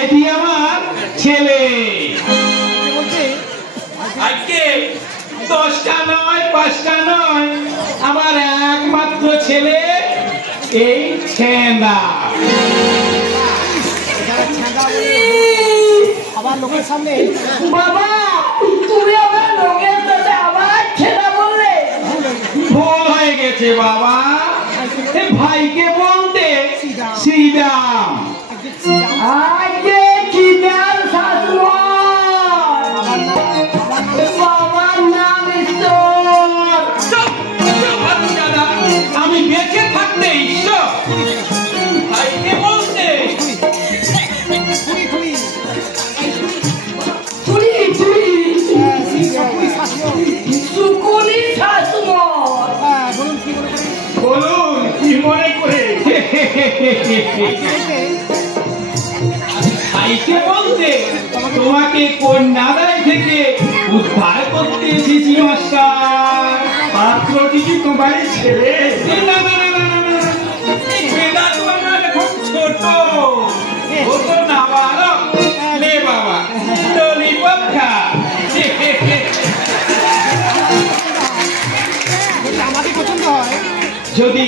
এটি আমার ছেলে। আজকে 10টা নয় 5টা নয়, আমার একমাত্র ছেলে এই ছেঁদা। আবার লোকের সামনে বাবা তুমি আবার লোকের সাথে আবার ছেঁদা বললে? ভুল হয়ে গেছে বাবা, ভাইকে বলতে শ্রীরাম। আজকে চিদার শাশুড় বাবার নাম ঈশ্বর। আমি বেঁচে থাকতে ঈশ্বর ভাইকে বলতে? বলুন কি মনে করে? ভাইকে বলতে তোমাকে কন্যাদায় থেকে উদ্ধার করতে এসেছি মাস্টার। পাত্রটি কি তোমার ছেলে? না না না না না, এই ছেলেটা তো আমার এখন ছোট, ও তো নাবালক। লে বাবা ললিপপ খা। আমাকে পছন্দ হয় যদি